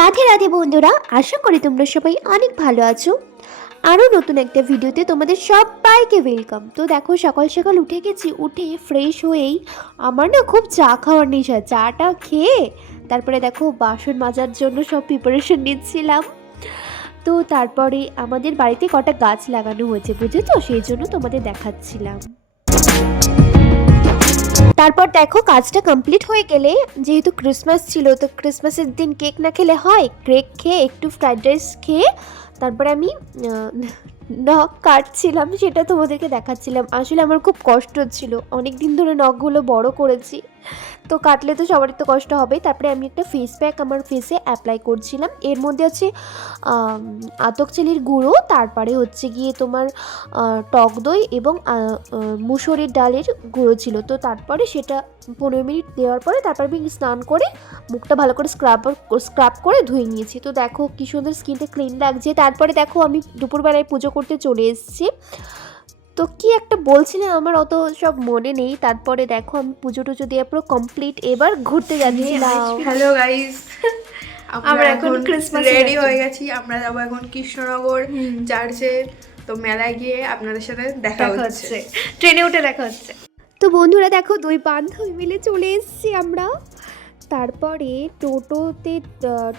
রাধে রাধে বন্ধুরা, আশা করি তোমরা সবাই অনেক ভালো আছো। আরও নতুন একটা ভিডিওতে তোমাদের সবাইকে ওয়েলকাম। তো দেখো, সকাল সকাল উঠে গেছি, উঠে ফ্রেশ হয়েই আমার না খুব চা খাওয়ার নেশা। চাটা খেয়ে তারপরে দেখো বাসন মাজার জন্য সব প্রিপারেশন নিচ্ছিলাম। তো তারপরে আমাদের বাড়িতে কটা গাছ লাগানো হয়েছে, বুঝে তো, সেই জন্য তোমাদের দেখাচ্ছিলাম। তারপর দেখো কাজটা কমপ্লিট হয়ে গেলে, যেহেতু ক্রিসমাস ছিল তো ক্রিসমাসের দিন কেক না খেলে হয়, কেক খেয়ে একটু ফ্রাইড রাইস খেয়ে তারপরে আমি নখ কাটছিলাম, সেটা তোমাদেরকে দেখাচ্ছিলাম। আসলে আমার খুব কষ্ট হচ্ছিল, অনেক দিন ধরে নখগুলো বড় করেছি, তো কাটলে তো সবারই তো কষ্ট হবেই। তারপরে আমি একটা ফেস প্যাক আমার ফেসে অ্যাপ্লাই করছিলাম। এর মধ্যে আছে আতক চালের গুঁড়ো, তারপরে হচ্ছে গিয়ে তোমার টক দই এবং মুসুরির ডালের গুঁড়ো ছিল। তো তারপরে সেটা 15 মিনিট দেওয়ার পরে তারপরে আমি স্নান করে মুখটা ভালো করে স্ক্রাব করে ধুয়ে নিয়েছি। তো দেখো কি সুন্দর স্কিনটা ক্লিন লাগছে। তারপরে দেখো আমি দুপুরবেলায় পুজো করতে চলে এসেছি। তো কি একটা বলছিলাম, আমার অত সব মনে নেই। তারপরে দেখো আমি পুজো টুজো দিয়ে পুরো কমপ্লিট, এবার ঘুরতে যাচ্ছিলাম। হ্যালো গাইস, আমরা এখন ক্রিসমাস রেডি হয়ে গেছি। আমরা যাবো এখন কৃষ্ণনগর চার্চে। তো মেলায় গিয়ে আপনাদের সাথে দেখা হচ্ছে, ট্রেনে উঠে দেখা হচ্ছে। তো বন্ধুরা দেখো, দুই বান্ধবী মিলে চলে এসেছি আমরা। তারপরে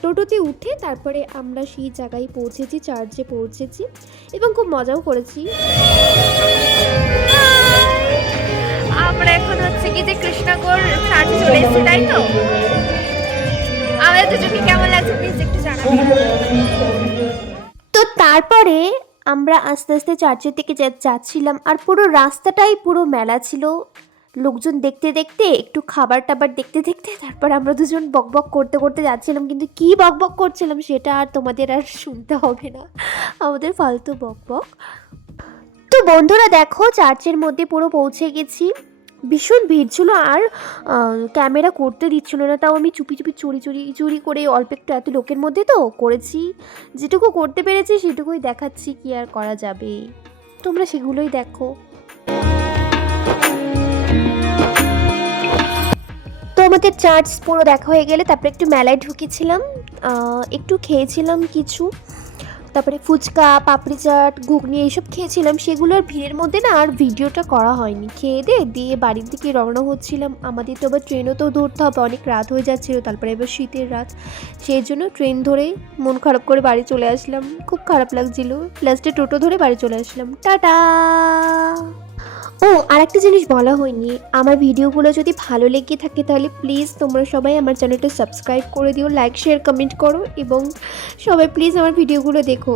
টোটোতে উঠে তারপরে আমরা সেই জায়গায় পৌঁছেছি, চার্চে পৌঁছেছি এবং খুব মজাও করেছি। আমরা এখন হচ্ছে কি যে কৃষ্ণনগর চার্চে চলে এসেছি, তাই তো? আমাদের দুজনকে কেমন লাগছে প্লিজ একটু জানাবেন। তো তারপরে আমরা আস্তে আস্তে চার্চের দিকে যাচ্ছিলাম, আর পুরো রাস্তাটাই পুরো মেলা ছিল। লোকজন দেখতে দেখতে, একটু খাবার টাবার দেখতে দেখতে তারপর আমরা দুজন বকবক করতে করতে যাচ্ছিলাম, কিন্তু কি বকবক করছিলাম সেটা আর তোমাদের আর শুনতে হবে না, আমাদের ফালতু বকবক। তো বন্ধুরা দেখো, চার্চের মধ্যে পুরো পৌঁছে গেছি। ভীষণ ভিড় ছিল, আর ক্যামেরা করতে দিচ্ছিল না, তাও আমি চুপি চুপি চুরি করে অল্প একটু, এত লোকের মধ্যে তো করেছি, যেটুকু করতে পেরেছি সেটুকুই দেখাচ্ছি, কি আর করা যাবে, তোমরা সেগুলোই দেখো। তো আমাদের চার্চ পুরো দেখা হয়ে গেলে তারপরে একটু মেলায় ঢুকেছিলাম, একটু খেয়েছিলাম কিছু, তারপরে ফুচকা, পাপড়ি চাট, ঘুগনি এইসব খেয়েছিলাম। সেগুলোর ভিড়ের মধ্যে না আর ভিডিওটা করা হয়নি। খেয়ে দিয়ে বাড়ির দিকে রওনা হচ্ছিলাম। আমাদের তো আবার ট্রেনও তো ধরতে হবে, অনেক রাত হয়ে যাচ্ছিলো, তারপরে এবার শীতের রাত, সেই জন্য ট্রেন ধরে মন খারাপ করে বাড়ি চলে আসলাম। খুব খারাপ লাগছিলো, লাস্টে টোটো ধরে বাড়ি চলে আসলাম। টাটা। ও আর একটা জিনিস বলা হয়নি, আমার ভিডিওগুলো যদি ভালো লেগে থাকে তাহলে প্লিজ তোমরা সবাই আমার চ্যানেলটা সাবস্ক্রাইব করে দিও, লাইক শেয়ার কমেন্ট করো, এবং সবাই প্লিজ আমার ভিডিওগুলো দেখো।